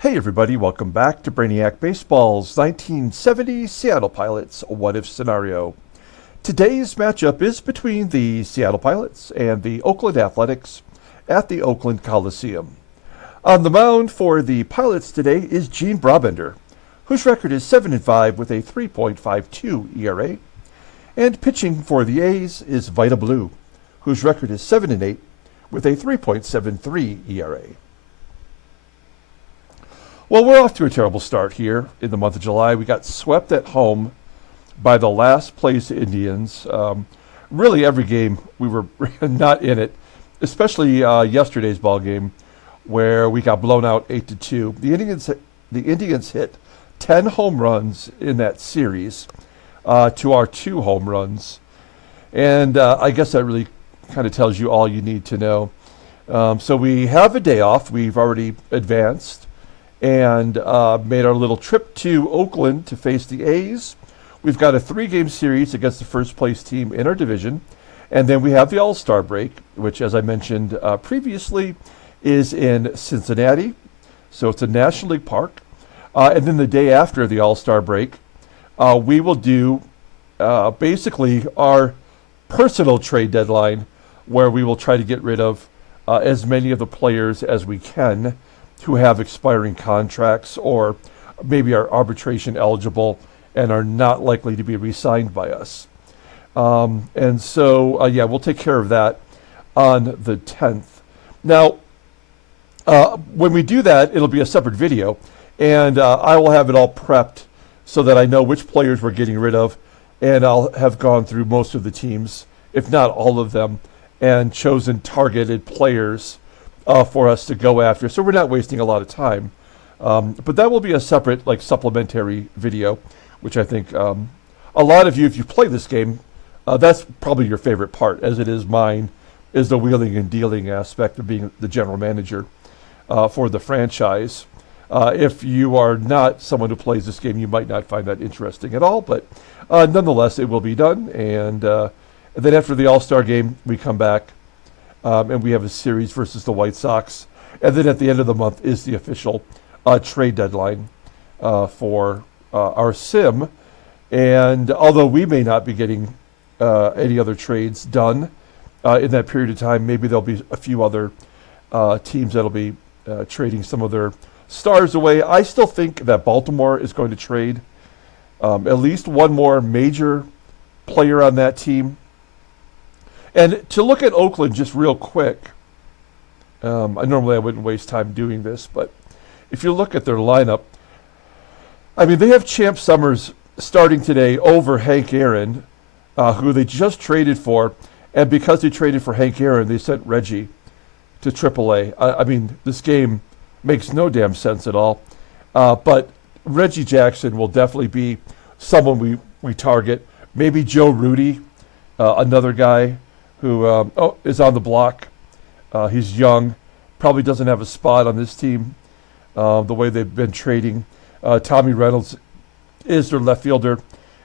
Hey everybody, welcome back to Brainiac Baseball's 1970 Seattle Pilots What If Scenario. Today's matchup is between the Seattle Pilots and the Oakland Athletics at the Oakland Coliseum. On the mound for the Pilots today is Gene Brabender, whose record is 7-5 with a 3.52 ERA. And pitching for the A's is Vida Blue, whose record is 7-8 with a 3.73 ERA. Well, we're off to a terrible start here in the month of July. We got swept at home by the last place Indians. Really every game we were not in it, especially yesterday's ball game where we got blown out 8-2. The Indians hit 10 home runs in that series to our 2 home runs. And I guess that really kind of tells you all you need to know. So we have a day off. We've already advanced and made our little trip to Oakland to face the A's. We've got a 3-game series against the first place team in our division. And then we have the All-Star break, which, as I mentioned previously, is in Cincinnati. So it's a National League park. And then the day after the All-Star break, we will do basically our personal trade deadline, where we will try to get rid of as many of the players as we can who have expiring contracts or maybe are arbitration eligible and are not likely to be re-signed by us. And so, we'll take care of that on the 10th. Now, when we do that, it'll be a separate video, and I will have it all prepped so that I know which players we're getting rid of, and I'll have gone through most of the teams, if not all of them, and chosen targeted players for us to go after, so we're not wasting a lot of time. But that will be a separate, supplementary video, which I think a lot of you, if you play this game, that's probably your favorite part, as it is mine, is the wheeling and dealing aspect of being the general manager for the franchise. If you are not someone who plays this game, you might not find that interesting at all, but nonetheless, it will be done. And then after the All-Star game, we come back. And we have a series versus the White Sox. And then at the end of the month is the official trade deadline for our sim. And although we may not be getting any other trades done in that period of time, maybe there'll be a few other teams that'll be trading some of their stars away. I still think that Baltimore is going to trade at least one more major player on that team. And to look at Oakland just real quick, normally I wouldn't waste time doing this, but if you look at their lineup, I mean, they have Champ Summers starting today over Hank Aaron, who they just traded for, and because they traded for Hank Aaron, they sent Reggie to AAA. I mean, this game makes no damn sense at all, but Reggie Jackson will definitely be someone we target. Maybe Joe Rudy, another guy who is on the block. He's young, probably doesn't have a spot on this team the way they've been trading. Tommie Reynolds is their left fielder,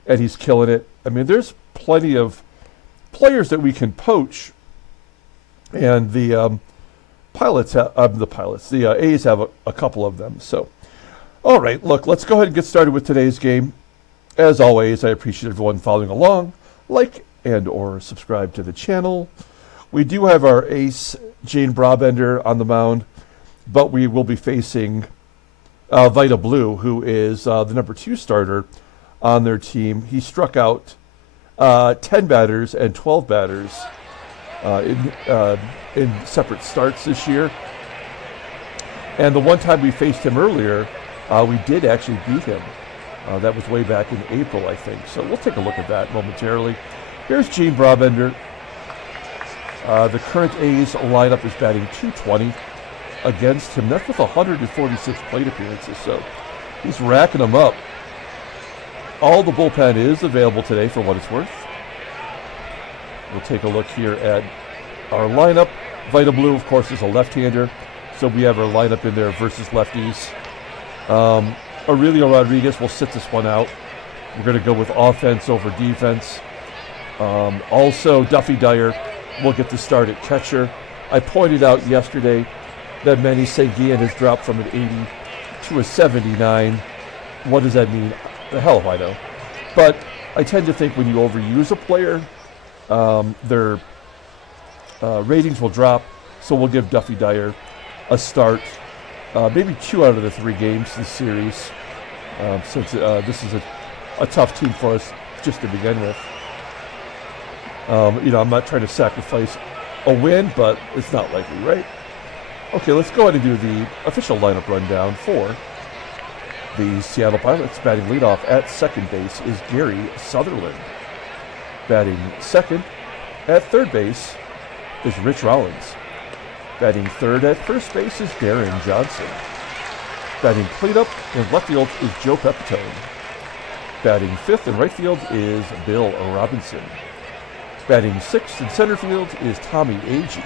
and he's killing it. I mean, there's plenty of players that we can poach, and the the A's have a couple of them. So, all right, look, let's go ahead and get started with today's game. As always, I appreciate everyone following along. And or subscribe to the channel. We do have our ace, Gene Brabender, on the mound, but we will be facing Vida Blue, who is the number 2 starter on their team. He struck out 10 batters and 12 batters in separate starts this year. And the one time we faced him earlier, we did actually beat him. That was way back in April, I think. So we'll take a look at that momentarily. Here's Gene Brabender. The current A's lineup is batting .220 against him. That's with 146 plate appearances, so he's racking them up. All the bullpen is available today for what it's worth. We'll take a look here at our lineup. Vida Blue, of course, is a left-hander, so we have our lineup in there versus lefties. Aurelio Rodriguez will sit this one out. We're going to go with offense over defense. Also, Duffy DYER will get the start at catcher. I pointed out yesterday that Manny Seguin has dropped from an 80 to a 79. What does that mean? The hell if I know. But I tend to think when you overuse a player, their ratings will drop. So we'll give Duffy DYER a start. Maybe 2 out of the 3 games this series, since this is a tough team for us just to begin with. I'm not trying to sacrifice a win, but it's not likely, right? Okay, let's go ahead and do the official lineup rundown for the Seattle Pilots. Batting leadoff at second base is Gary Sutherland. Batting second at third base is Rich Rollins. Batting third at first base is Deron Johnson. Batting cleanup in left field is Joe Pepitone. Batting fifth in right field is Bill Robinson. Batting sixth in center field is Tommie AGEE.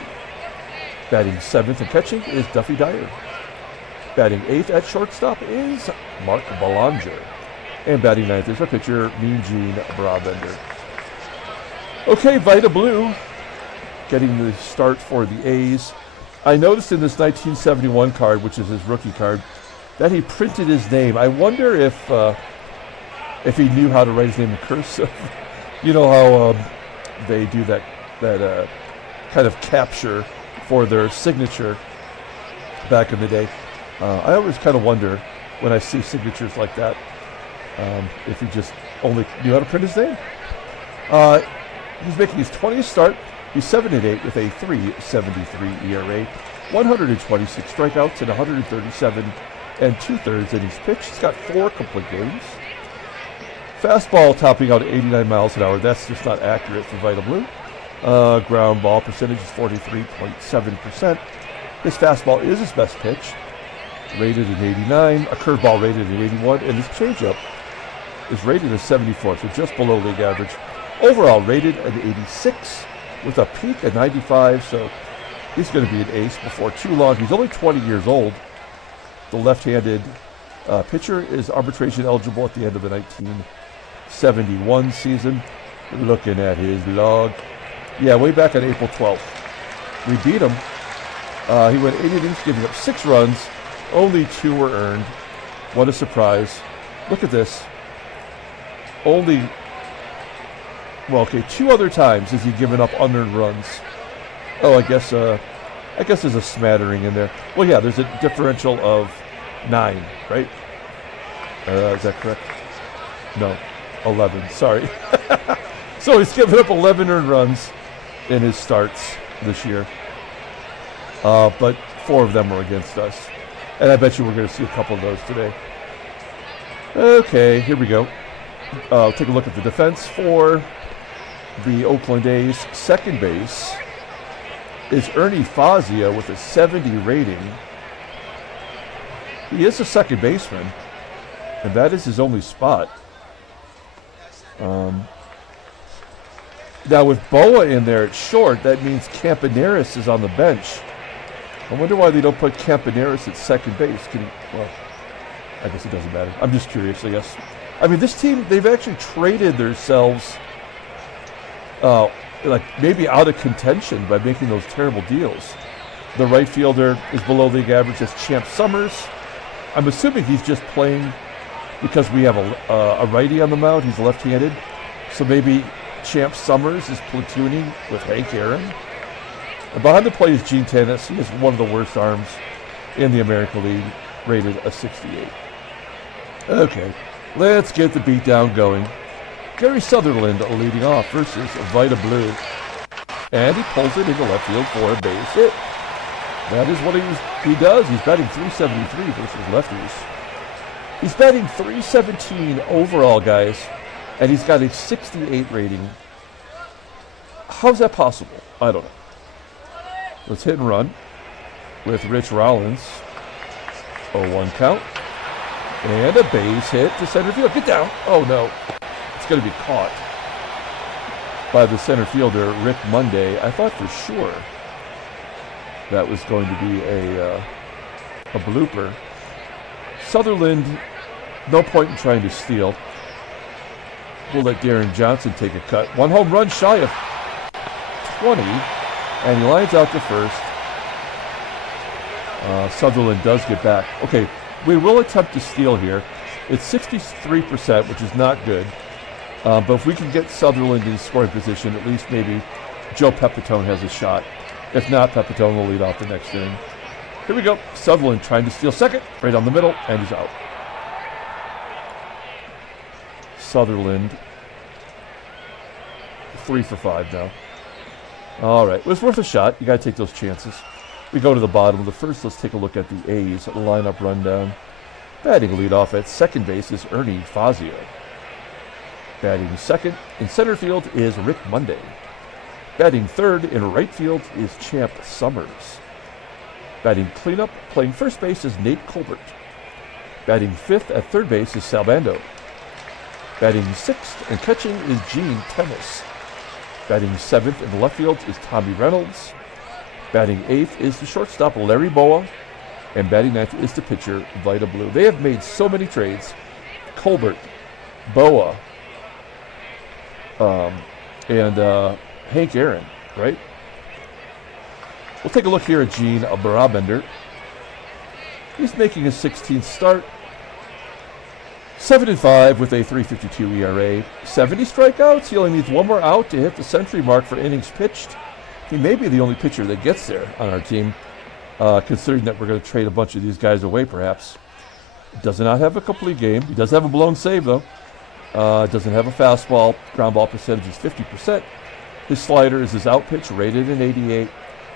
Batting seventh in catching is Duffy DYER. Batting eighth at shortstop is Mark Belanger. And batting ninth is our pitcher, Mean Gene Brabender. Okay, Vida Blue getting the start for the A's. I noticed in this 1971 card, which is his rookie card, that he printed his name. I wonder if he knew how to write his name in cursive. You know how they do that kind of capture for their signature back in the day. I always kind of wonder when I see signatures like that if he just only knew how to print his name. He's making his 20th start. He's 7-8 with a 3.73 ERA, 126 strikeouts, and 137 2/3 innings pitched. He's got 4 complete games. Fastball topping out at 89 miles an hour. That's just not accurate for Vida Blue. Ground ball percentage is 43.7%. His fastball is his best pitch, rated at 89. A curveball rated at 81, and his changeup is rated at 74, so just below league average. Overall rated at 86 with a peak at 95, so he's going to be an ace before too long. He's only 20 years old. The left-handed pitcher is arbitration eligible at the end of the 1971 season. Looking at his log. Yeah, way back on April 12th. We beat him. He went 8 innings, giving up 6 runs. Only 2 were earned. What a surprise. Look at this. Only, 2 other times has he given up unearned runs. Oh, I guess there's a smattering in there. Well, yeah, there's a differential of 9, right? Is that correct? No, 11, sorry. So he's given up 11 earned runs in his starts this year. But 4 of them were against us. And I bet you we're going to see a couple of those today. Okay, here we go. Take a look at the defense for the Oakland A's. Second base is Ernie FAZIO with a 70 rating. He is a second baseman, and that is his only spot. Now with BOWA in there at short, that means Campaneris is on the bench. I wonder why they don't put Campaneris at second base. I guess it doesn't matter. I'm just curious, I guess. I mean, this team, they've actually traded themselves maybe out of contention by making those terrible deals. The right fielder is below league average. That's Champ Summers. I'm assuming he's just playing because we have a righty on the mound. He's left-handed. So maybe Champ Summers is platooning with Hank Aaron. And behind the plate is Gene Tenace. He has one of the worst arms in the American League, rated a 68. Okay, let's get the beatdown going. Gary Sutherland leading off versus Vida Blue. And he pulls it into left field for a base hit. That is what he does. He's batting .373 versus lefties. He's batting .317 overall, guys. And he's got a 68 rating. How's that possible? I don't know. Let's hit and run with Rich Rollins. 0-1 count. And a base hit to center field. Get down. Oh, no. It's going to be caught by the center fielder, Rick Monday. I thought for sure that was going to be a blooper. Sutherland, no point in trying to steal. We'll let Deron Johnson take a cut. 1 home run shy of 20, and he lines out to first. Sutherland does get back. Okay, We will attempt to steal here. It's 63%, which is not good. But if we can get Sutherland in scoring position, at least maybe Joe PEPITONE has a shot. If not, PEPITONE will lead off the next inning. Here we go. Sutherland trying to steal second, right on the middle, and he's out. Sutherland, 3 for 5 now. All right, it was worth a shot. You got to take those chances. We go to the bottom of the first. Let's take a look at the A's lineup rundown. Batting leadoff at second base is Ernie FAZIO. Batting second in center field is Rick Monday. Batting third in right field is Champ Summers. Batting cleanup, playing first base is Nate Colbert. Batting fifth at third base is BANDO. Batting sixth and catching is TENACE. Batting seventh in the left field is Tommie Reynolds. Batting eighth is the shortstop Larry BOWA. And batting ninth is the pitcher Vida Blue. They have made so many trades. Colbert, BOWA, and Hank Aaron, right? We'll take a look here at Gene Brabender. He's making his 16th start. 7-5 with a 3.52 ERA. 70 strikeouts. He only needs one more out to hit the century mark for innings pitched. He may be the only pitcher that gets there on our team, considering that we're going to trade a bunch of these guys away, perhaps. Does not have a complete game. He does have a blown save, though. Doesn't have a fastball. Ground ball percentage is 50%. His slider is his out pitch, rated an 88.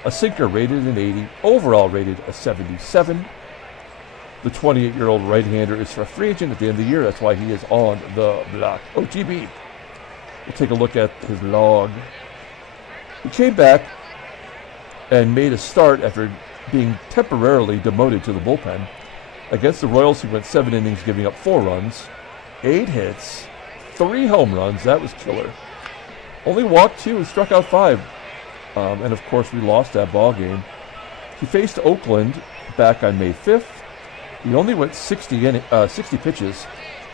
A sinker rated an 80. Overall rated a 77. The 28-year-old right-hander is a free agent at the end of the year. That's why he is on the block. OTB. We'll take a look at his log. He came back and made a start after being temporarily demoted to the bullpen. Against the Royals, he went 7 innings, giving up 4 runs, 8 hits, 3 home runs. That was killer. Only walked 2 and struck out 5. And of course, we lost that ball game. He faced Oakland back on May 5th. He only went 60 pitches,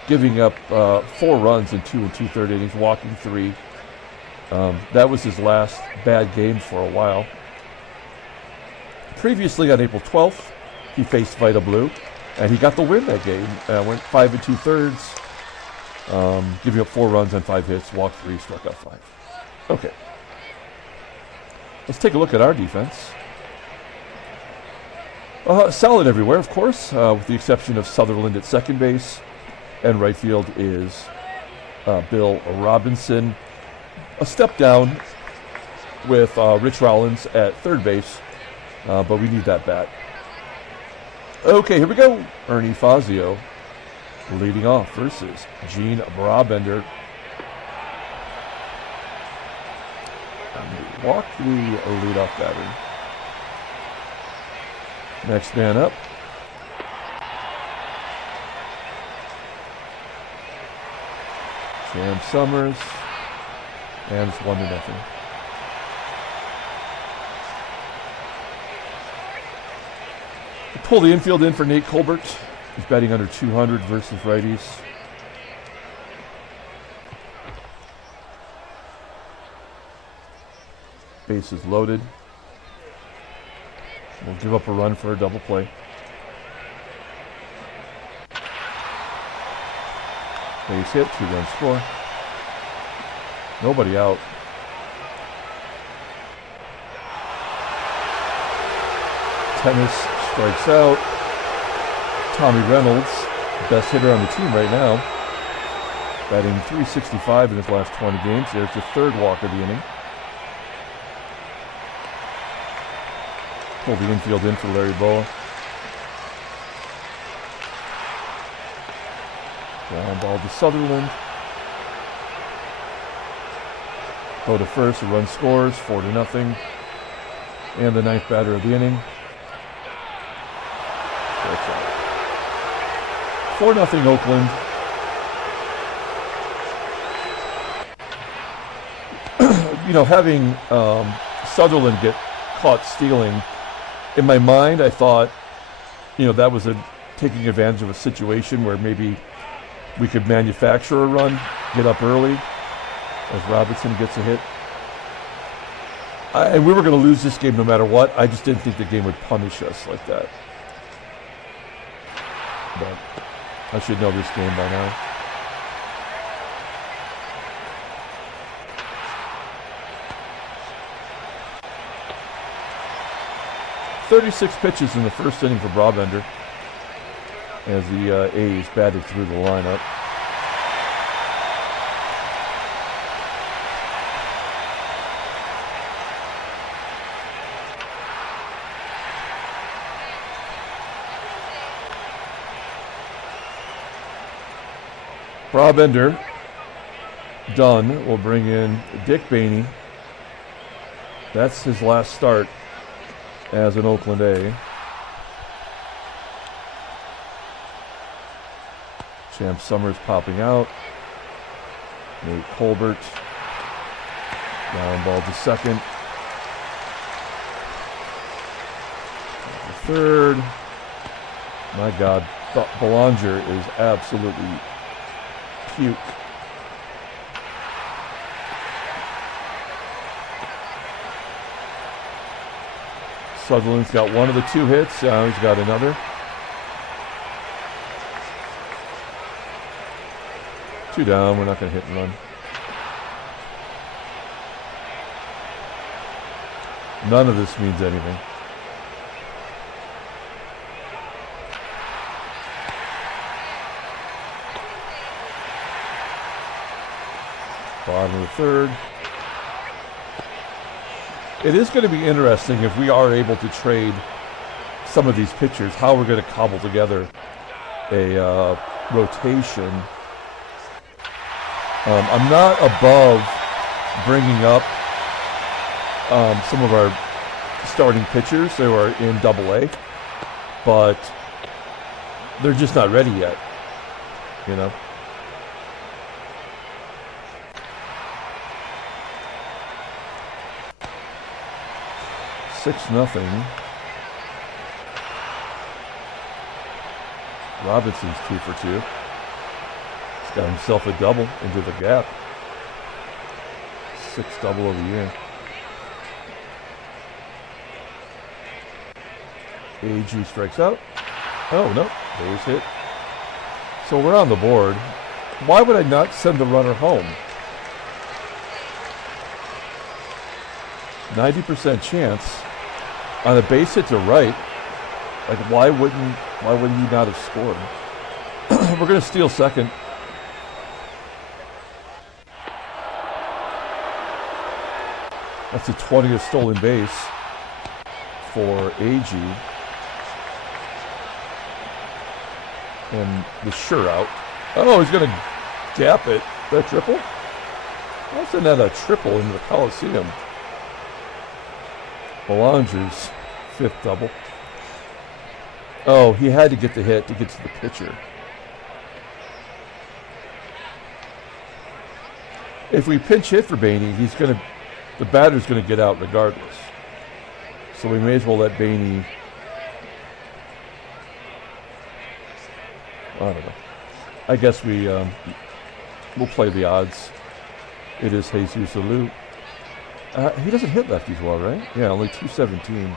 giving up 4 runs in 2 2/3 innings, walking 3. That was his last bad game for a while. Previously, on April 12th, he faced Vida Blue, and he got the win that game. Went 5 2/3, giving up 4 runs on 5 hits, walked 3, struck out 5. Okay. Let's take a look at our defense. Solid everywhere, of course, with the exception of Sutherland at second base, and right field is Bill Robinson. A step down with Rich Rollins at third base, but we need that bat. Okay, here we go. Ernie FAZIO leading off versus Gene Brabender. And walk the leadoff batter. Next man up. Sam Summers. And it's 1-0. Pull the infield in for Nate Colbert. He's batting under 200 versus righties. Base is loaded. We'll give up a run for a double play. Base hit, 2-run score. Nobody out. Tennis strikes out. Tommie Reynolds, best hitter on the team right now, batting .365 in his last 20 games. There's the third walk of the inning. Pull the infield in for Larry BOWA. Ground ball to Sutherland. Go to first, a run scores, 4-0. And the ninth batter of the inning. 4-0 Oakland. Having Sutherland get caught stealing, in my mind, I thought, that was taking advantage of a situation where maybe we could manufacture a run, get up early, as Robinson gets a hit. And we were going to lose this game no matter what. I just didn't think the game would punish us like that. but I should know this game by now. "36 pitches in the first inning for Brabender as the A's batted through the lineup. Brabender done. We'll bring in Dick Bainey. That's his last start as an Oakland A. Champ Summers popping out. Nate Colbert. Ground ball to second. The third. My God, Belanger is absolutely puke. Sutherland's got one of the two hits. He's got another. 2 down. We're not going to hit and run. None of this means anything. Bottom of the third. It is going to be interesting if we are able to trade some of these pitchers, how we're going to cobble together a rotation. I'm not above bringing up some of our starting pitchers who are in AA, but they're just not ready yet, you know. Nothing. Robinson's 2 for 2. He's got himself a double into the gap. 6th double of the year. AGEE strikes out. Oh no, base hit. So we're on the board. Why would I not send the runner home? 90% chance on a base hit to right. Like, why wouldn't he not have scored? We're going to steal second. That's the 20th stolen base for AGEE. And the sure out. Oh, he's going to gap it. That triple? How isn't that a triple into the Coliseum? Belanger's 5th double. Oh, he had to get the hit to get to the pitcher. If we pinch hit for Bainey, the batter's gonna get out regardless. So we may as well let Bainey. I don't know. I guess we'll play the odds. It is Jesus Alou. He doesn't hit lefties well, right? Yeah, only 217.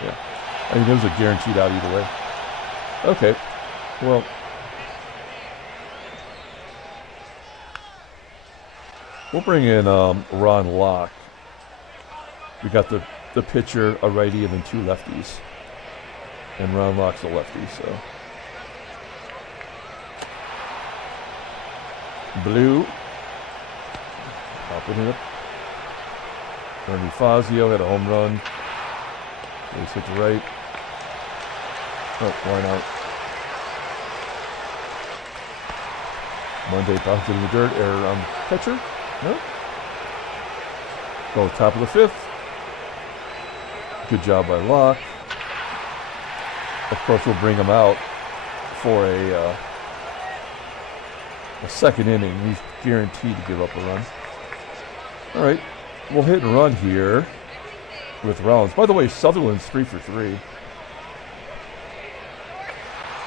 Yeah. I mean, those are guaranteed out either way. Okay. Well. We'll bring in Ron Locke. We got the pitcher, a righty, and then 2 lefties. And Ron Locke's a lefty, so. Blue. Popping it up. Ernie FAZIO had a home run. Base hit to right. Oh, why not? Monday bounced in the dirt. Error on catcher. No. Go top of the 5th. Good job by Locke. Of course, we'll bring him out for a second inning. He's guaranteed to give up a run. All right, we'll hit and run here with Rollins. By the way, Sutherland's 3 for 3.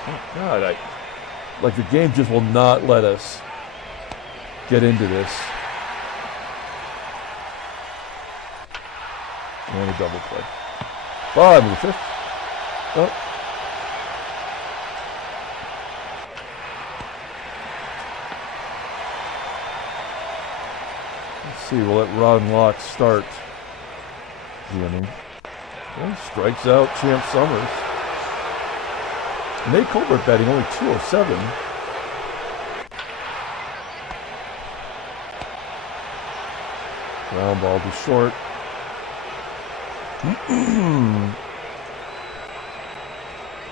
Oh God, like the game just will not let us get into this. And a double play. Bottom of the fifth. Oh. Let's see, we'll let Ron Locke start the inning. Well, strikes out Champ Summers. Nate Colbert batting only 207. Ground ball to short.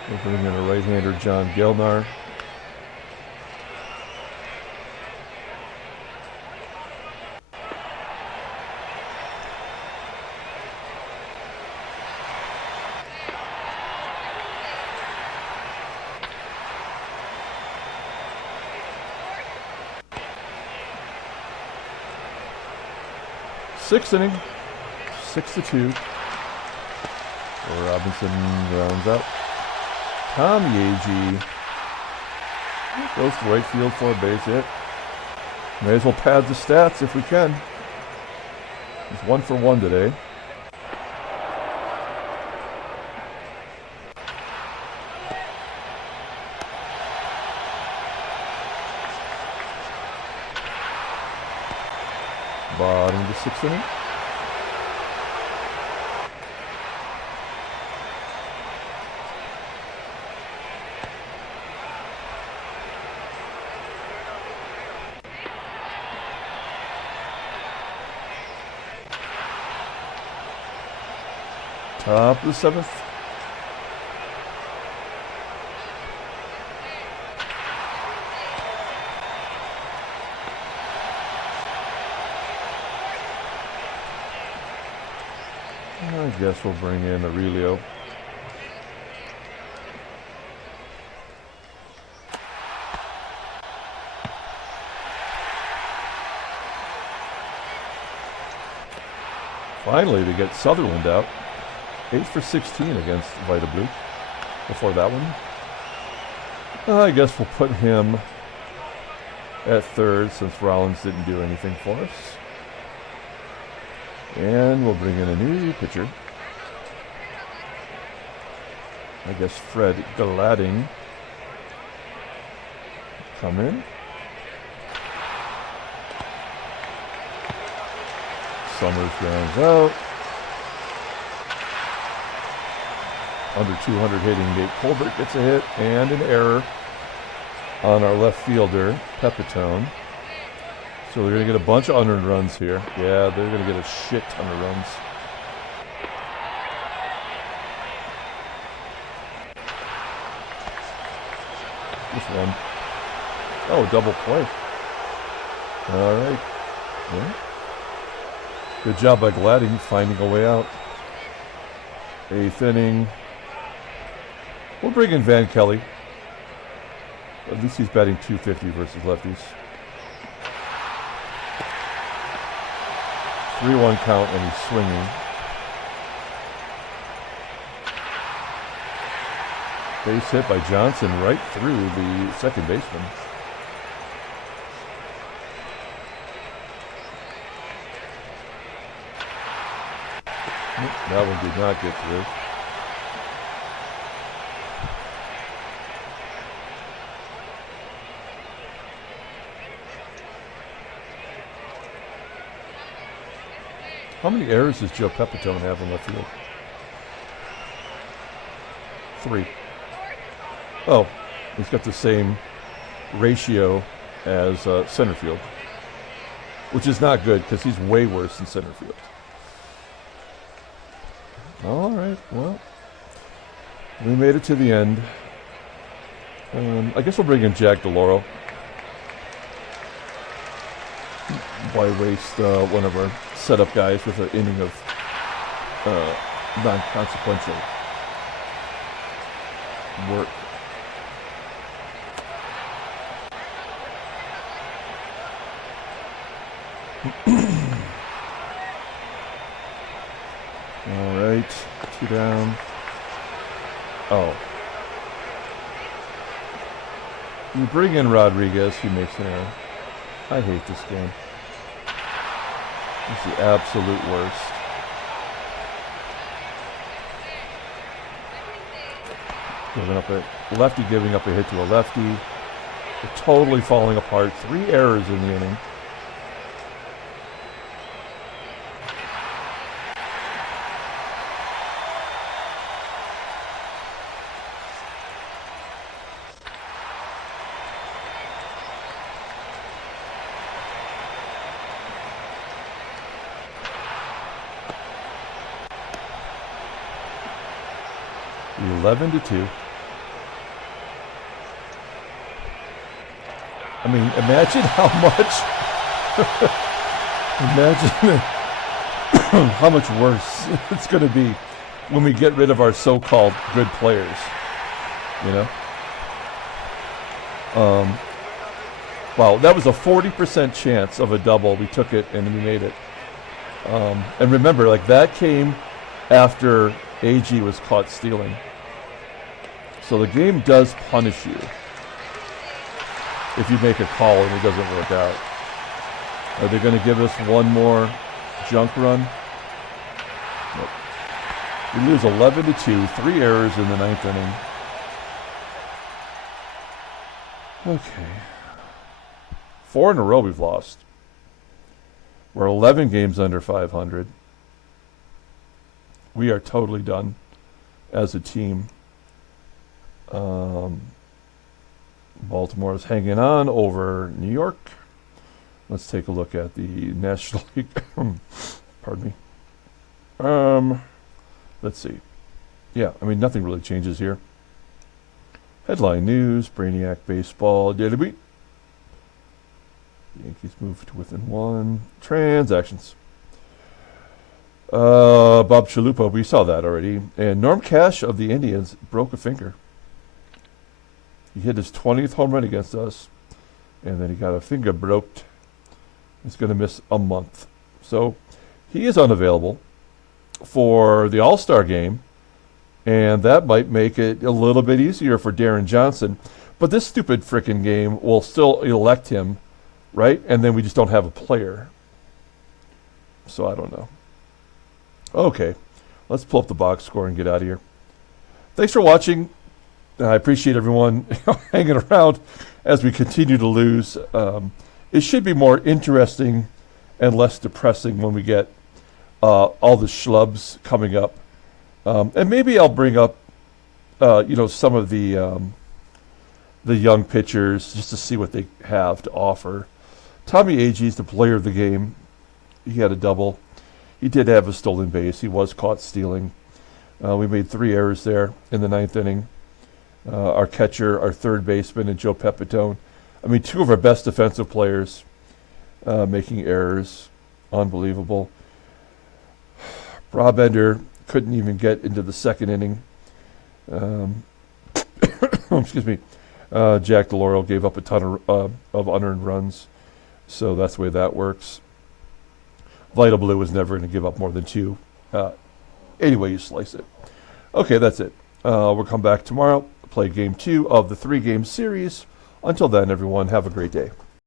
We'll bring in a right-hander, John Gelnar. Sixth inning, 6-2. Robinson rounds out. Tommie AGEE goes to right field for a base hit. May as well pad the stats if we can. He's 1 for 1 today. Bottom of the sixth inning. Top of the seventh. I guess we'll bring in Aurelio. Finally, to get Sutherland out. 8 for 16 against Vida Blue before that one. I guess we'll put him at third since Rollins didn't do anything for us. And we'll bring in a new pitcher. I guess Fred Gladding. Come in. Summers rounds out. Under 200 hitting Nate Colbert gets a hit and an error on our left fielder, Pepitone. So they're going to get a bunch of unearned runs here. Yeah, they're going to get a shit ton of runs. Just one. Oh, double play. All right. Yeah. Good job by Gladding finding a way out. 8th inning. We'll bring in Van Kelly. At least he's batting .250 versus lefties. 3-1 count and he's swinging. Base hit by Johnson right through the second baseman. That one did not get through. How many errors does Joe Pepitone have in left field? 3. Oh, he's got the same ratio as center field, which is not good because he's way worse in center field. All right, well, we made it to the end. I guess we'll bring in Jack DeLauro. Why waste one of our setup guys with an inning of non-consequential work? All right, 2 down. Oh. You bring in Rodriguez, he makes an error. I hate this game. It's the absolute worst. Giving up a lefty, giving up a hit to a lefty. They're totally falling apart. 3 errors in the inning. Eleven to 2. I mean, imagine how much, imagine how much worse it's going to be when we get rid of our so-called good players, you know? Wow, that was a 40% chance of a double. We took it and we made it. And remember, like, that came after AGEE was caught stealing. So the game does punish you if you make a call and it doesn't work out. Are they going to give us one more junk run? Nope. We lose 11 to 2, 3 errors in the 9th inning. Okay. 4 in a row we've lost. We're 11 games under 500. We are totally done as a team. Baltimore is hanging on over New York. Let's take a look at the National League. Pardon me. Let's see. Yeah, I mean, nothing really changes here. Headline news, Brainiac baseball, daily beat. Yankees moved to within 1. Transactions. Bob Chalupa, we saw that already. And Norm Cash of the Indians broke a finger. He hit his 20th home run against us, and then he got a finger broke. He's going to miss a month. So he is unavailable for the All-Star game, and that might make it a little bit easier for Deron Johnson. But this stupid frickin' game will still elect him, right? And then we just don't have a player. So I don't know. Okay, let's pull up the box score and get out of here. Thanks for watching. I appreciate everyone hanging around as we continue to lose. It should be more interesting and less depressing when we get all the schlubs coming up. And maybe I'll bring up, some of the young pitchers just to see what they have to offer. Tommie AGEE is the player of the game. He had a double. He did have a stolen base. He was caught stealing. We made 3 errors there in the 9th inning. Our catcher, our third baseman, and Joe PEPITONE. I mean, 2 of our best defensive players making errors. Unbelievable. Brabender couldn't even get into the 2nd inning. Excuse me. Jack DeLauro gave up a ton of unearned runs. So that's the way that works. Vida Blue was never going to give up more than 2. Any way you slice it. Okay, that's it. We'll come back tomorrow, play game 2 of the 3-game series. Until then, everyone, have a great day.